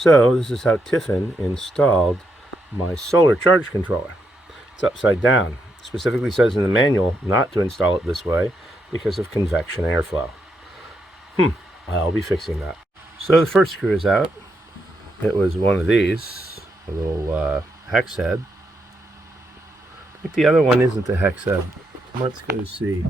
So this is how Tiffin installed my solar charge controller. It's upside down. It specifically says in the manual not to install it this way because of convection airflow. I'll be fixing that. So the first screw is out. It was one of these, a little hex head. I think the other one isn't a hex head. Let's go see.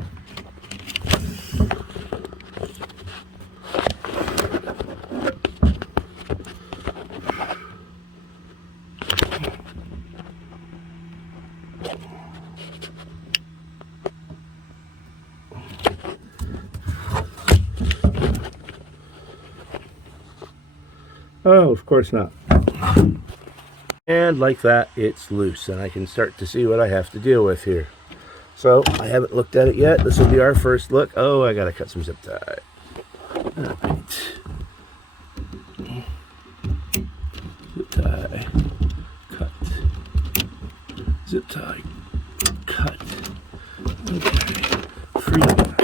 Oh, of course not. And like that, it's loose, and I can start to see what I have to deal with here. So I haven't looked at it yet. This will be our first look. Oh, I gotta cut some zip tie. All right. Zip tie, cut. Zip tie, cut. Okay. Freedom.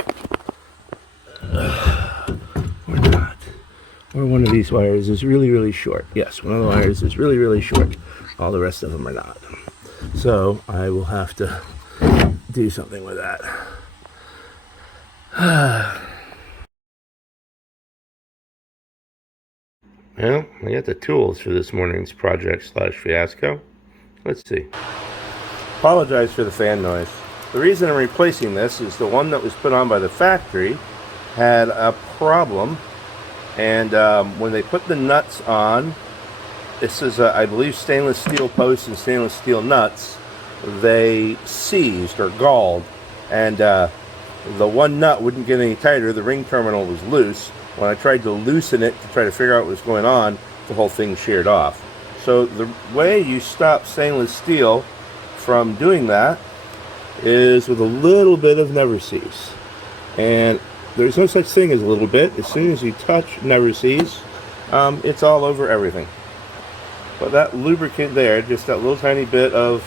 Or not. Or one of these wires is really, really short. Yes, one of the wires is really, really short. All the rest of them are not. So I will have to do something with that. Well, I got the tools for this morning's project / fiasco. Let's see. Apologize for the fan noise. The reason I'm replacing this is the one that was put on by the factory had a problem, and when they put the nuts on, this is I believe stainless steel posts and stainless steel nuts, they seized or galled, and the one nut wouldn't get any tighter. The ring terminal was loose. When I tried to loosen it to try to figure out what was going on, the whole thing sheared off. So the way you stop stainless steel from doing that is with a little bit of Never Seize. And there's no such thing as a little bit. As soon as you touch Never Seize, it's all over everything. But that lubricant there, just that little tiny bit of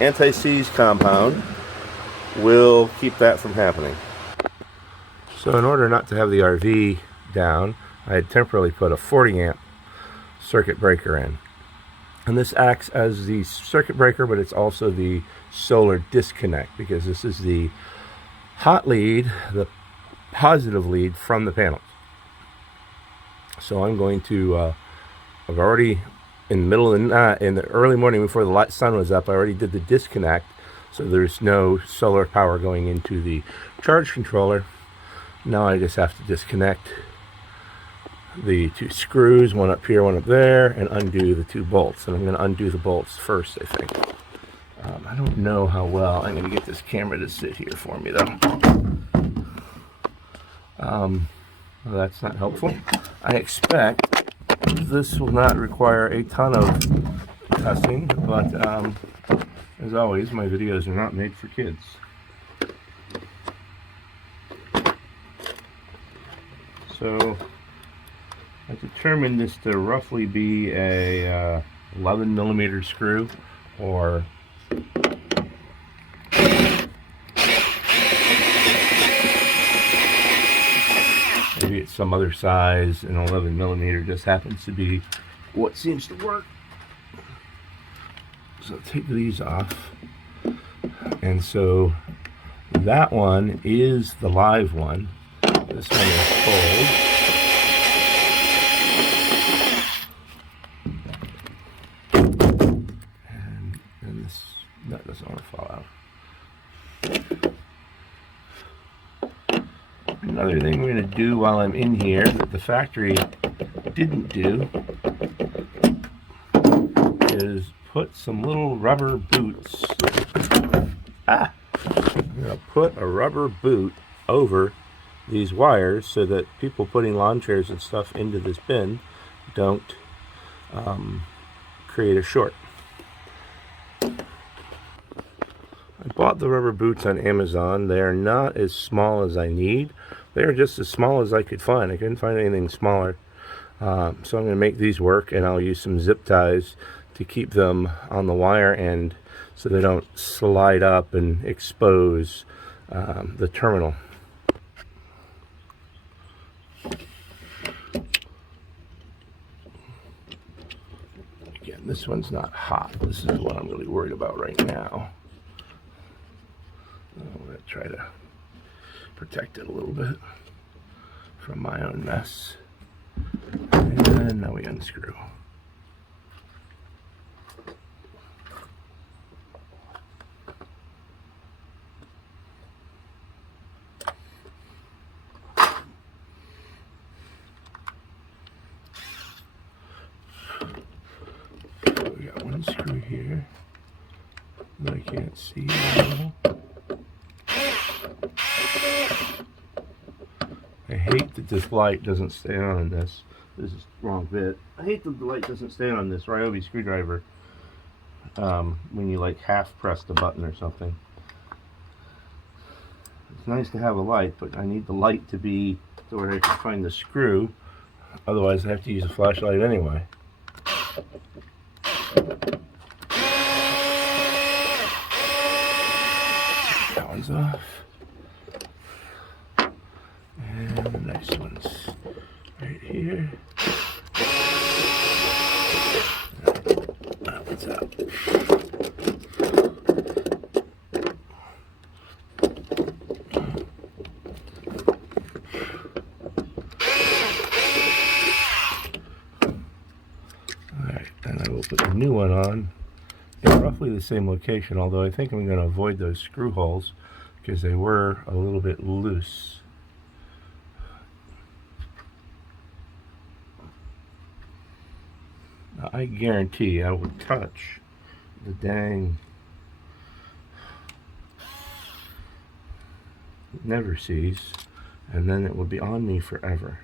anti-seize compound, will keep that from happening. So in order not to have the RV down, I had temporarily put a 40 amp circuit breaker in. And this acts as the circuit breaker, but it's also the solar disconnect, because this is the hot lead, the positive lead from the panels. So I'm going to, I've already, in the middle of the night, in the early morning before the sun was up, I already did the disconnect. So there's no solar power going into the charge controller. Now I just have to disconnect the two screws, one up here, one up there, and undo the two bolts. And I'm going to undo the bolts first, I think. I don't know how well I'm going to get this camera to sit here for me, though. Well, that's not helpful. I expect this will not require a ton of cussing, but as always, my videos are not made for kids. So I determined this to roughly be a 11 millimeter screw, or maybe it's some other size, and 11 millimeter just happens to be what seems to work. So take these off, and so that one is the live one. This one is cold. And this nut doesn't want to fall out. Another thing we're going to do while I'm in here that the factory didn't do is put some little rubber boots. I'm going to put a rubber boot over these wires so that people putting lawn chairs and stuff into this bin don't create a short. I bought the rubber boots on Amazon. They are not as small as I need. They are just as small as I could find. I couldn't find anything smaller. So I'm going to make these work, and I'll use some zip ties to keep them on the wire end so they don't slide up and expose the terminal. This one's not hot. This is what I'm really worried about right now. I'm going to try to protect it a little bit from my own mess. And now we unscrew. We got one screw here that I can't see now. I hate that this light doesn't stay on this. This is the wrong bit. I hate that the light doesn't stay on this Ryobi screwdriver when you like half press the button or something. It's nice to have a light, but I need the light to be so where I can find the screw. Otherwise I have to use a flashlight anyway. That one's off. And the next one's right here. That one's out. Alright, and I will put the new one on in roughly the same location, although I think I'm going to avoid those screw holes because they were a little bit loose. Now, I guarantee I would touch the dang Never Sees, and then it would be on me forever.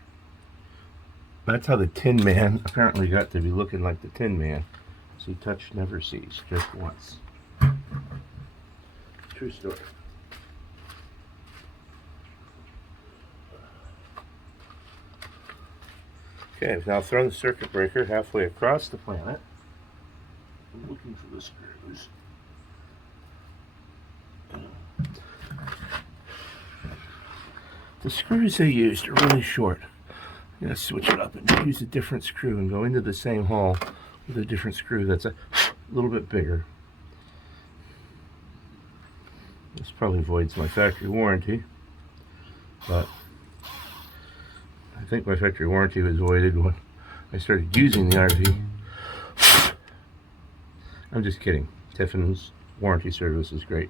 That's how the Tin Man apparently got to be looking like the Tin Man. So he touched Never Sees just once. True story. Okay, I've now thrown the circuit breaker halfway across the planet. I'm looking for the screws. The screws they used are really short. I'm going to switch it up and use a different screw and go into the same hole with a different screw that's a little bit bigger. This probably voids my factory warranty, but I think my factory warranty was voided when I started using the RV. I'm just kidding. Tiffin's warranty service is great,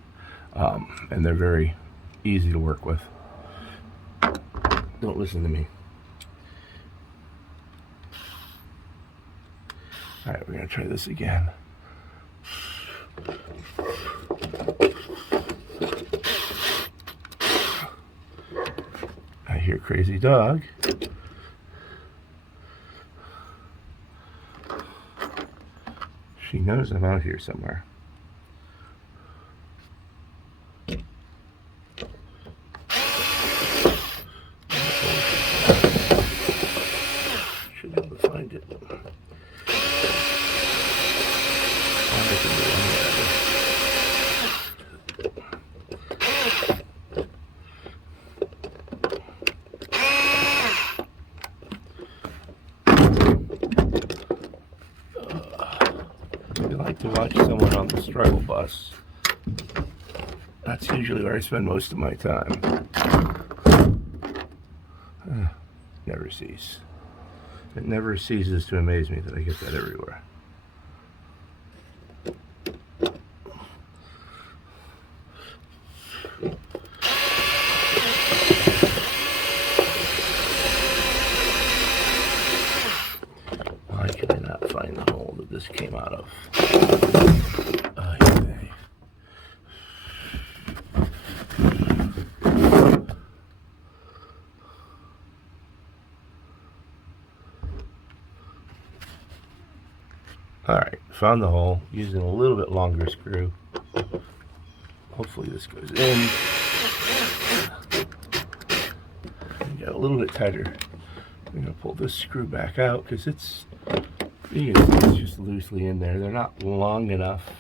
and they're very easy to work with. Don't listen to me. Alright, we're going to try this again. I hear Crazy Dog. She knows I'm out here somewhere. Should be able to find it. I like to watch someone on the struggle bus. That's usually where I spend most of my time. Never Cease. It never ceases to amaze me that I get that everywhere. Why can I not find the hole that this came out of? Okay. Alright, found the hole using a little bit longer screw. Hopefully this goes in. Get a little bit tighter. I'm going to pull this screw back out because it's just loosely in there. They're not long enough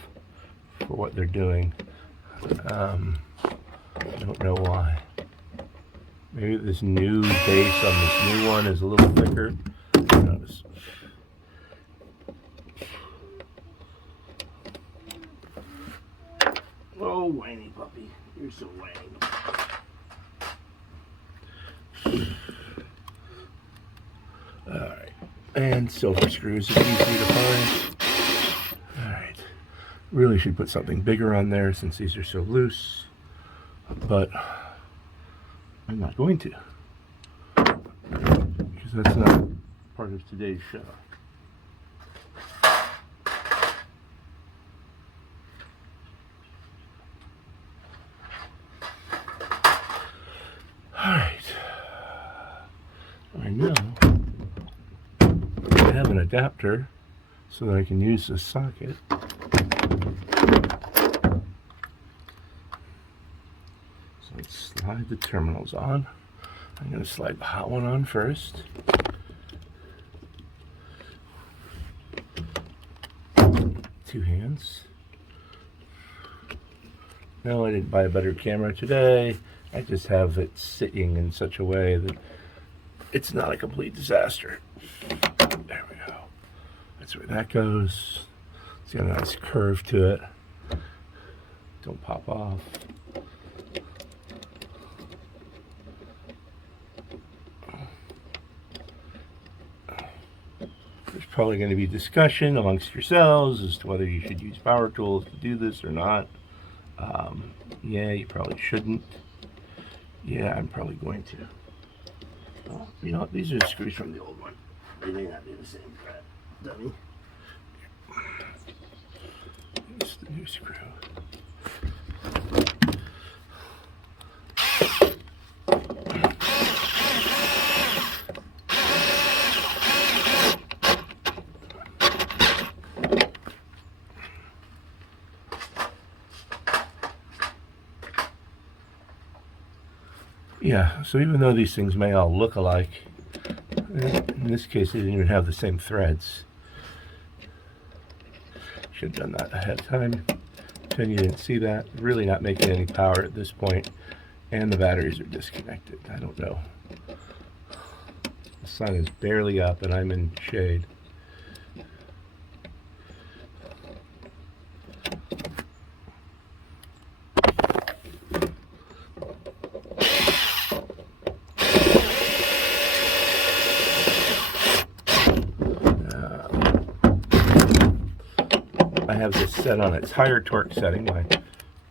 for what they're doing. I don't know why. Maybe this new base on this new one is a little thicker. Who knows? Oh, whiny puppy. You're so whiny. Alright. And silver screws are easy to find. Alright. Really should put something bigger on there since these are so loose. But I'm not going to. Because that's not part of today's show. Alright. I know I have an adapter so that I can use this socket. So let's slide the terminals on. I'm going to slide the hot one on first. Two hands. No, I didn't buy a better camera today. I just have it sitting in such a way that it's not a complete disaster. There we go. That's where that goes. It's got a nice curve to it. Don't pop off. There's probably going to be discussion amongst yourselves as to whether you should use power tools to do this or not. Yeah, you probably shouldn't. Yeah, I'm probably going to. Well, you know what? These are the screws from the old one. They may not be the same thread. Dummy. Here's the new screw. Yeah, so even though these things may all look alike, in this case they didn't even have the same threads. Should have done that ahead of time. Pretend you didn't see that. Really not making any power at this point, and the batteries are disconnected. I don't know. The sun is barely up and I'm in shade. I have this set on its higher torque setting, my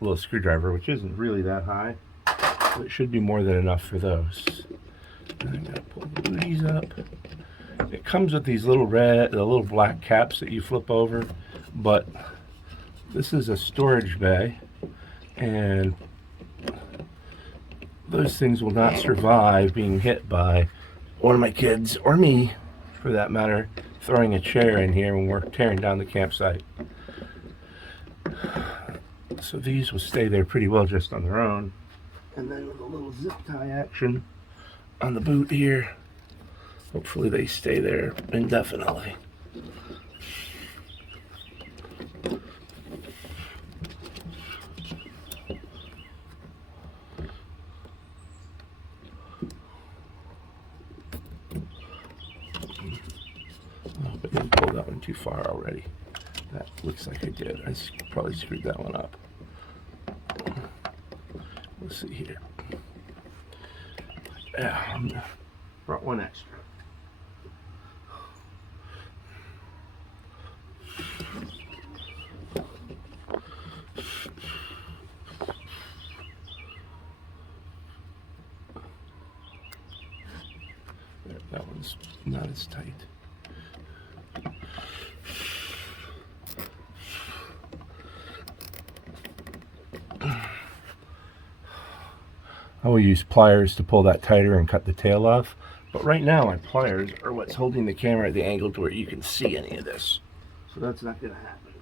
little screwdriver, which isn't really that high, but it should be more than enough for those. And I'm going to pull the booties up. It comes with these little little black caps that you flip over, but this is a storage bay, and those things will not survive being hit by one of my kids, or me, for that matter, throwing a chair in here when we're tearing down the campsite. So these will stay there pretty well just on their own. And then with a little zip tie action on the boot here, hopefully they stay there indefinitely. I hope I didn't pull that one too far already. That looks like I did. I probably screwed that one up. Let's see here. Yeah, brought one extra. There, that one's not as tight. I will use pliers to pull that tighter and cut the tail off, but right now my pliers are what's holding the camera at the angle to where you can see any of this. So that's not going to happen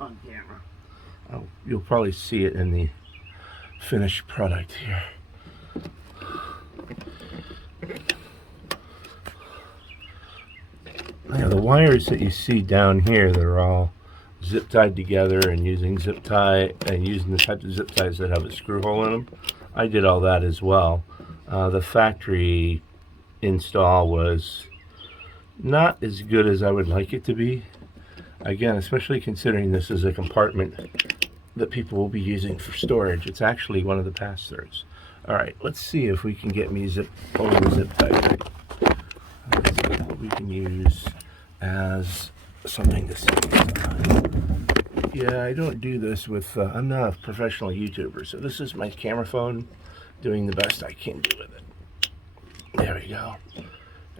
on camera. You'll probably see it in the finished product here. Now the wires that you see down here, they're all zip tied together and using zip tie and using the type of zip ties that have a screw hole in them. I did all that as well. The factory install was not as good as I would like it to be. Again, especially considering this is a compartment that people will be using for storage. It's actually one of the pass-throughs. All right, let's see if we can get me zip tight. What we can use as something to see. Yeah, I don't do this with, I'm not a professional YouTuber, so this is my camera phone doing the best I can do with it. There we go.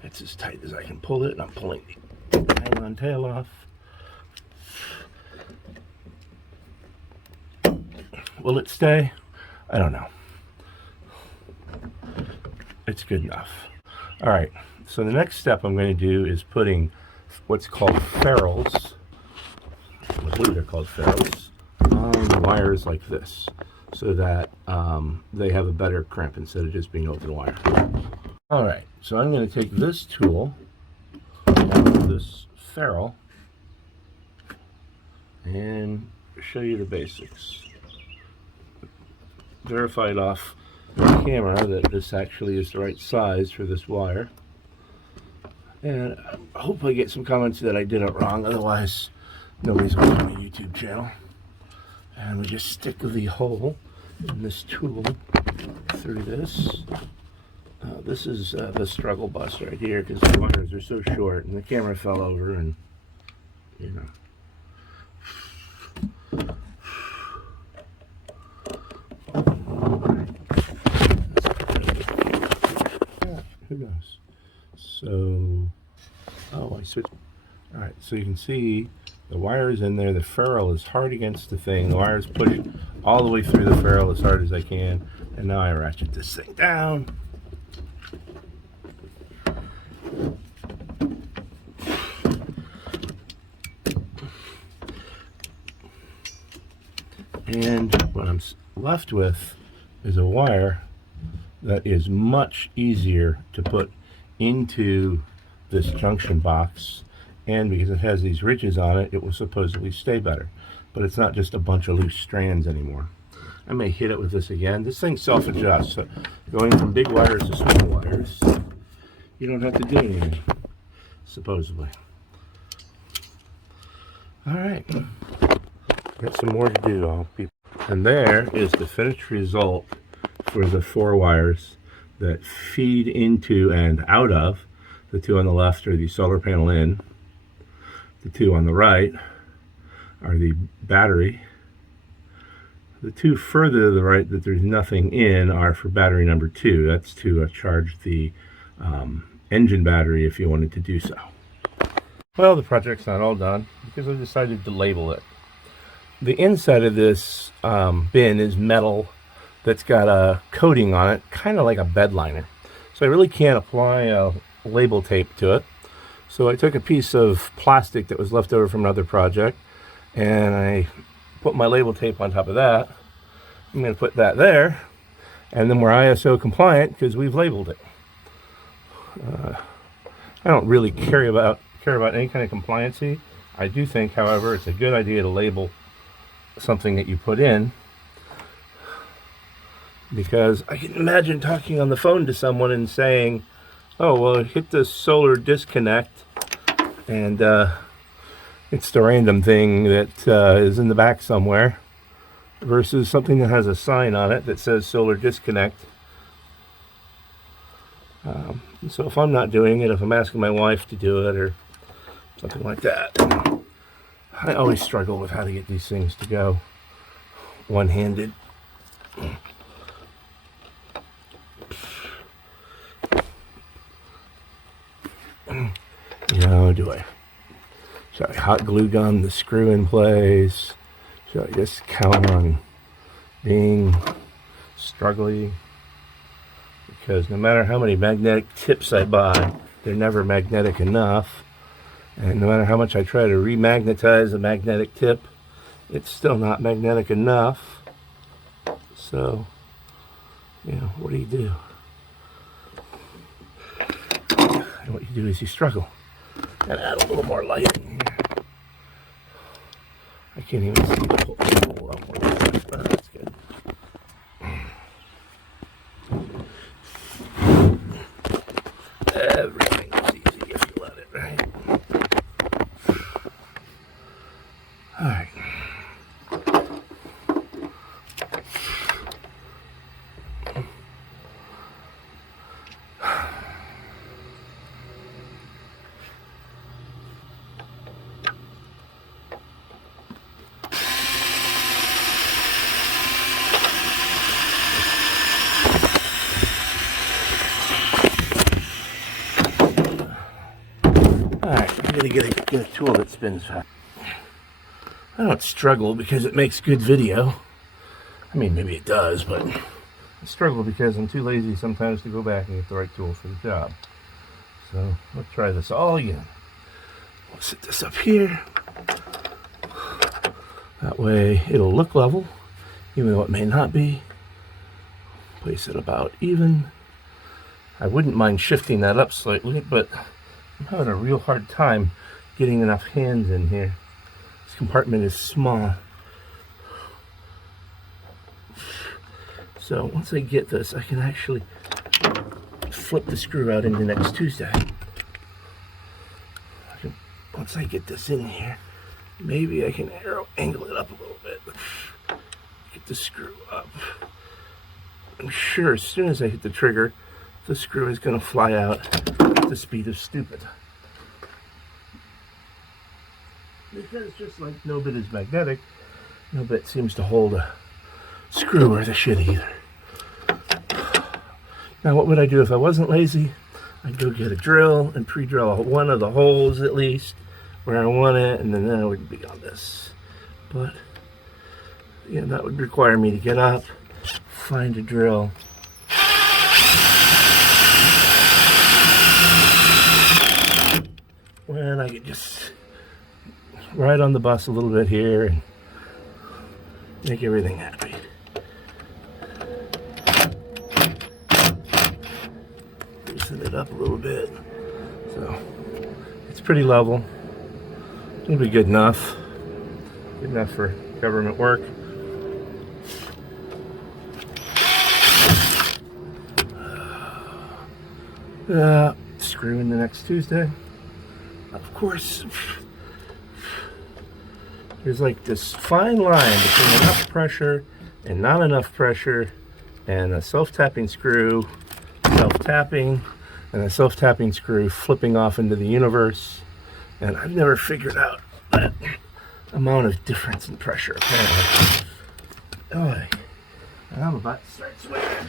That's as tight as I can pull it, and I'm pulling the nylon tail off. Will it stay? I don't know. It's good enough. All right, so the next step I'm going to do is putting what's called ferrules, I believe they're called ferrules, on wires like this, so that they have a better crimp instead of just being open wire. All right, so I'm going to take this tool, this ferrule, and show you the basics. Verified off the camera that this actually is the right size for this wire. And I hope I get some comments that I did it wrong, otherwise nobody's watching my YouTube channel. And we just stick the hole in this tool through this. This is the struggle bus right here because the wires are so short and the camera fell over and, you know. Who knows? So, oh, I switched. All right, so you can see the wire is in there. The ferrule is hard against the thing. The wire is pushed all the way through the ferrule as hard as I can. And now I ratchet this thing down. And what I'm left with is a wire that is much easier to put into this junction box, and because it has these ridges on it, it will supposedly stay better. But it's not just a bunch of loose strands anymore. I may hit it with this again. This thing self-adjusts, so going from big wires to small wires, you don't have to do anything, supposedly. All right, got some more to do, all people. And there is the finished result for the 4 wires that feed into and out of. The 2 on the left are the solar panel in. The 2 on the right are the battery. The 2 further to the right that there's nothing in are for battery number 2. That's to charge the engine battery if you wanted to do so. Well, the project's not all done because I decided to label it. The inside of this bin is metal that's got a coating on it, kind of like a bed liner. So I really can't apply a label tape to it. So I took a piece of plastic that was left over from another project, and I put my label tape on top of that. I'm going to put that there, and then we're ISO compliant because we've labeled it. I don't really care about any kind of compliancy. I do think, however, it's a good idea to label something that you put in, because I can imagine talking on the phone to someone and saying, oh, well, hit the solar disconnect, and it's the random thing that is in the back somewhere, versus something that has a sign on it that says solar disconnect. So if I'm not doing it, if I'm asking my wife to do it or something like that, I always struggle with how to get these things to go one-handed. You know, should I hot glue gun the screw in place? Should I just count on being struggly? Because no matter how many magnetic tips I buy, they're never magnetic enough. And no matter how much I try to remagnetize a magnetic tip, it's still not magnetic enough. So, you know, what do? And what you do is you struggle and add a little more light in here. I can't even see the hole up more. That's good. Everything is easy if you let it, right? Alright. Alright, I'm going to get a tool that spins fast. I don't struggle because it makes good video. I mean, maybe it does, but I struggle because I'm too lazy sometimes to go back and get the right tool for the job. So let's try this all again. We'll set this up here. That way it'll look level, even though it may not be. Place it about even. I wouldn't mind shifting that up slightly, but I'm having a real hard time getting enough hands in here. This compartment is small. So once I get this, I can actually flip the screw out into next Tuesday. Once I get this in here, maybe I can angle it up a little bit. Get the screw up. I'm sure as soon as I hit the trigger, the screw is going to fly out at the speed of stupid. Because just like no bit is magnetic, no bit seems to hold a screw worth a shit either. Now what would I do if I wasn't lazy? I'd go get a drill and pre-drill one of the holes at least where I want it, and then I would be on this. But yeah, that would require me to get up, find a drill, when I could just ride on the bus a little bit here and make everything happy. Loosen it up a little bit. So it's pretty level. It'll be good enough. Good enough for government work. Screw in the next Tuesday. Of course, there's like this fine line between enough pressure and not enough pressure, and a self-tapping screw, self-tapping, and a self-tapping screw flipping off into the universe. And I've never figured out that amount of difference in pressure, apparently. Oh, and I'm about to start sweating.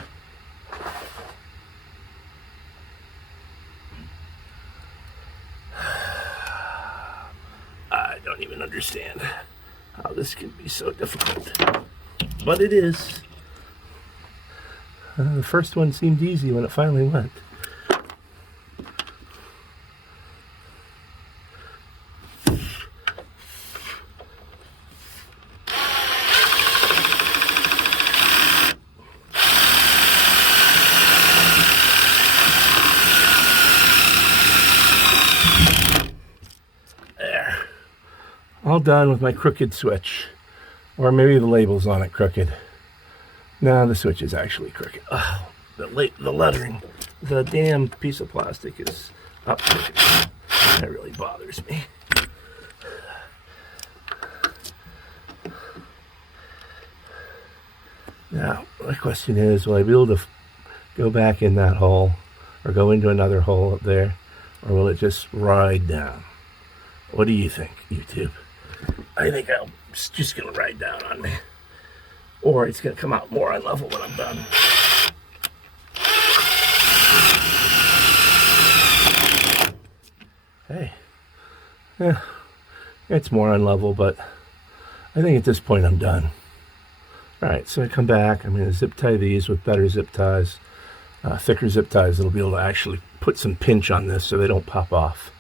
I don't even understand how this can be so difficult. But it is. The first one seemed easy when it finally went. All done with my crooked switch. Or maybe the label's on it crooked. No, the switch is actually crooked. Oh, the lettering. The damn piece of plastic is up crooked. That really bothers me. Now, my question is, will I be able to go back in that hole or go into another hole up there? Or will it just ride down? What do you think, YouTube? I think it's just going to ride down on me. Or it's going to come out more on level when I'm done. Hey. Yeah. It's more on level, but I think at this point I'm done. Alright, so I come back. I'm going to zip tie these with better zip ties. Thicker zip ties that'll be able to actually put some pinch on this so they don't pop off.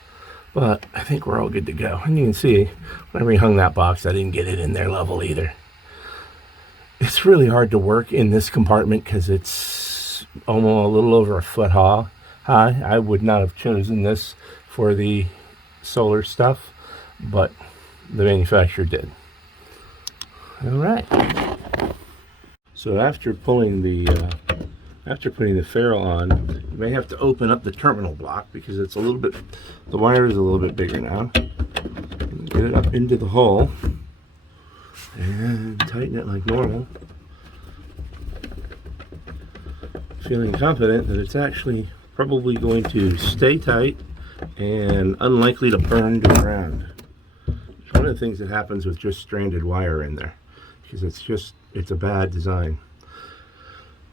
But I think we're all good to go. And you can see, when I rehung that box, I didn't get it in there level either. It's really hard to work in this compartment because it's almost a little over a foot high. I would not have chosen this for the solar stuff, but the manufacturer did. All right. So after putting the ferrule on, you may have to open up the terminal block because it's a little bit, the wire is a little bit bigger now. Get it up into the hole and tighten it like normal. Feeling confident that it's actually probably going to stay tight and unlikely to burn to the ground. It's one of the things that happens with just stranded wire in there because it's a bad design.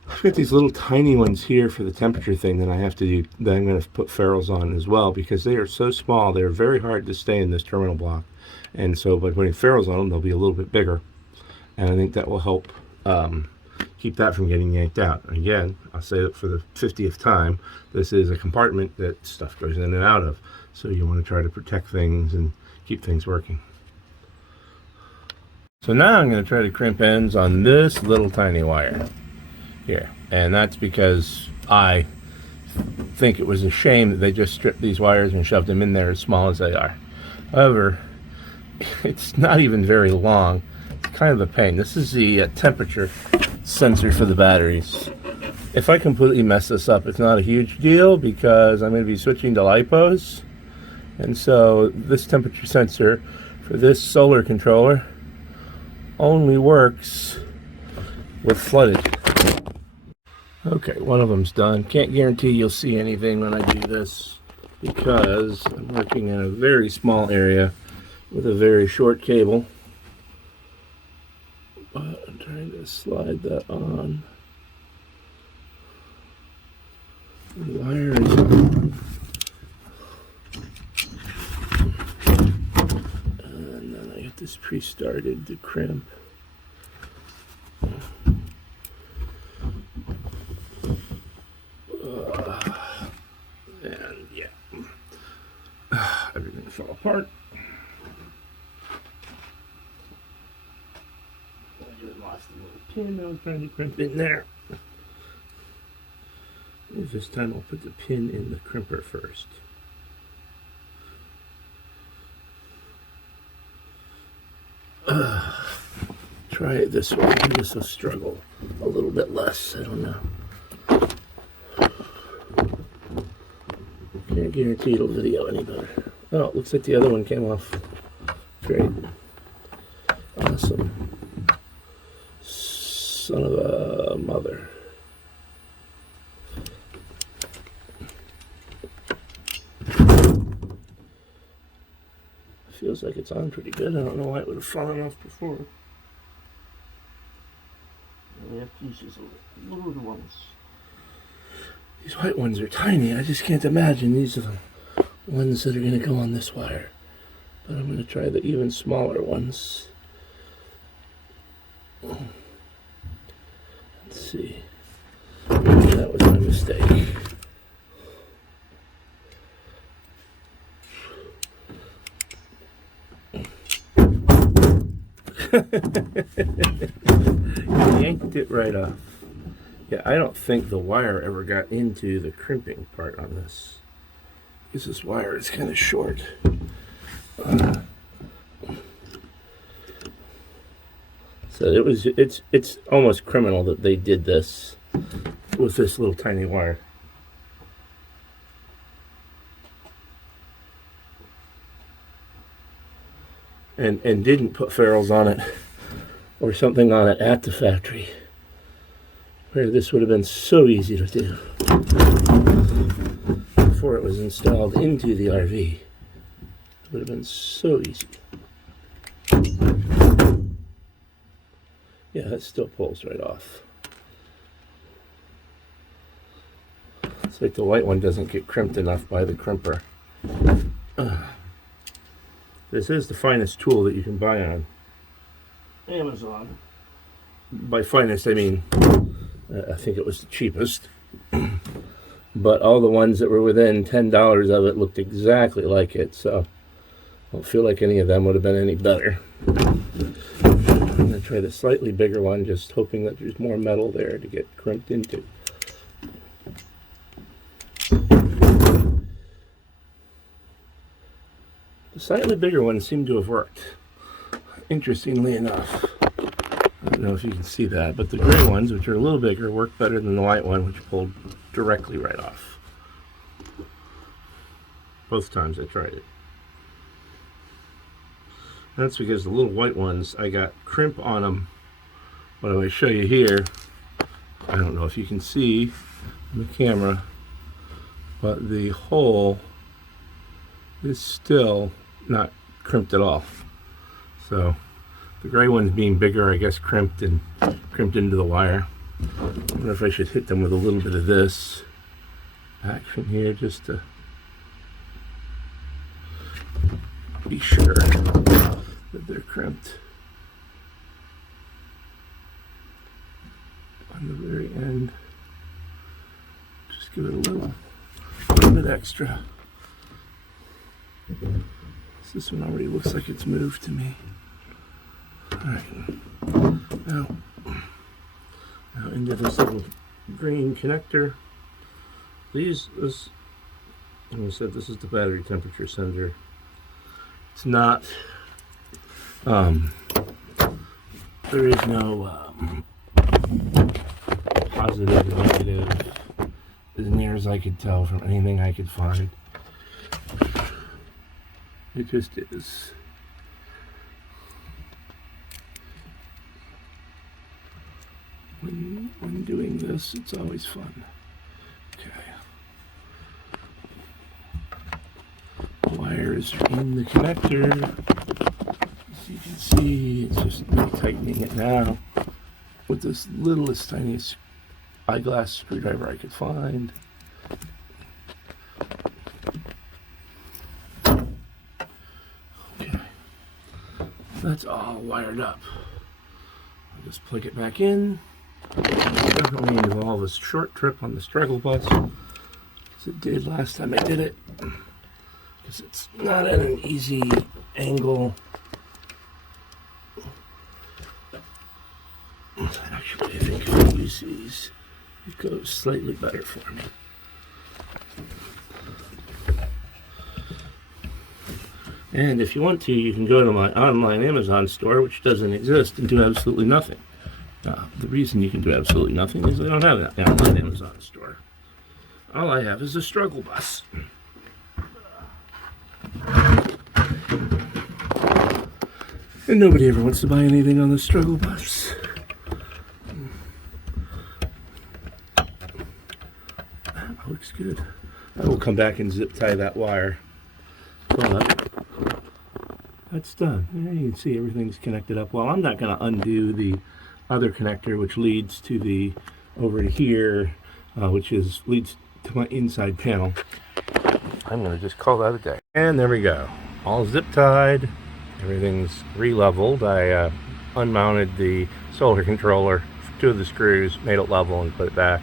I've got these little tiny ones here for the temperature thing that I have to do, that I'm going to put ferrules on as well, because they are so small. They're very hard to stay in this terminal block. And so by putting ferrules on them, they'll be a little bit bigger. And I think that will help keep that from getting yanked out. Again, I'll say it for the 50th time, this is a compartment that stuff goes in and out of. So you want to try to protect things and keep things working. So now I'm going to try to crimp ends on this little tiny wire here. And that's because I think it was a shame that they just stripped these wires and shoved them in there as small as they are. However, it's not even very long. It's kind of a pain. This is the temperature sensor for the batteries. If I completely mess this up, it's not a huge deal because I'm going to be switching to LiPos. And so this temperature sensor for this solar controller only works with flooded. Okay, one of them's done. Can't guarantee you'll see anything when I do this because I'm working in a very small area with a very short cable. But I'm trying to slide that on. The wire is on. And then I get this pre-started to crimp. And yeah, everything fell apart. I just lost a little pin I was trying to crimp in there. This time I'll put the pin in the crimper first. Try it this way. This will struggle a little bit less. I don't know. Can't guarantee it'll video any better. Oh, it looks like the other one came off. Great. Awesome. Son of a mother. Feels like it's on pretty good. I don't know why it would have fallen off before. We have to use these little ones. These white ones are tiny. I just can't imagine these are the ones that are going to go on this wire. But I'm going to try the even smaller ones. Let's see. Maybe that was my mistake. Yanked it right off. Yeah, I don't think the wire ever got into the crimping part on this. Because this wire is kind of short. So it's almost criminal that they did this with this little tiny wire. And didn't put ferrules on it or something on it at the factory, where this would have been so easy to do before it was installed into the RV. It would have been so easy. Yeah, that still pulls right off. It's like the white one doesn't get crimped enough by the crimper. This is the finest tool that you can buy on Amazon. By finest, I mean, I think it was the cheapest. But all the ones that were within $10 of it looked exactly like it, so I don't feel like any of them would have been any better. I'm going to try the slightly bigger one, just hoping that there's more metal there to get crimped into. The slightly bigger ones seem to have worked, interestingly enough. I don't know if you can see that, but the gray ones, which are a little bigger, work better than the white one, which pulled directly right off. Both times I tried it. That's because the little white ones, I got crimp on them. What do I show you here? I don't know if you can see on the camera, but the hole is still not crimped at all. So the gray ones being bigger, I guess crimped into the wire. I wonder if I should hit them with a little bit of this action here just to be sure that they're crimped on the very end. Just give it a little bit extra. This one already looks like it's moved to me. Alright, now into this little green connector. Like I said, this is the battery temperature sensor. It's not, there is no positive or negative, as near as I could tell from anything I could find. It just is. When doing this, it's always fun. Okay. The wires are in the connector. As you can see, it's just me tightening it now with this littlest, tiniest eyeglass screwdriver I could find. Okay. That's all wired up. I'll just plug it back in. Definitely involve a short trip on the struggle bus, as it did last time I did it, because it's not at an easy angle. Actually, I think if I use these, it goes slightly better for me. And if you want to, you can go to my online Amazon store, which doesn't exist, and do absolutely nothing. The reason you can do absolutely nothing is I don't have an online Amazon store. All I have is a struggle bus. And nobody ever wants to buy anything on the struggle bus. That looks good. I will come back and zip tie that wire. But that's done. There you can see everything's connected up well. I'm not going to undo the other connector, which leads to the over to here, which leads to my inside panel. I'm going to just call that a day. And there we go. All zip tied. Everything's re-leveled. I unmounted the solar controller, 2 of the screws, made it level and put it back.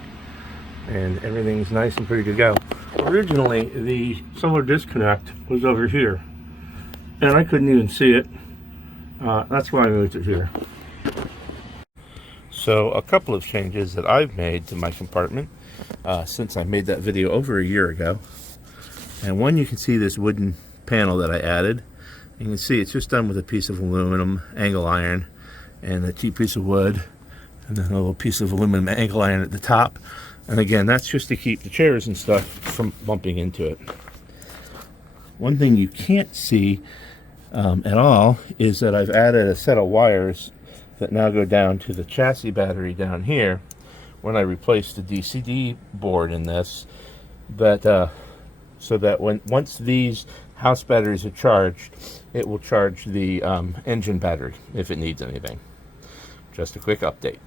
And everything's nice and pretty to go. Originally, the solar disconnect was over here. And I couldn't even see it. That's why I moved it here. So a couple of changes that I've made to my compartment since I made that video over a year ago. And one, you can see this wooden panel that I added. You can see it's just done with a piece of aluminum angle iron and a cheap piece of wood, and then a little piece of aluminum angle iron at the top. And again, that's just to keep the chairs and stuff from bumping into it. One thing you can't see at all is that I've added a set of wires that now go down to the chassis battery down here when I replace the DCD board in this, so that once these house batteries are charged, it will charge the engine battery if it needs anything. Just a quick update.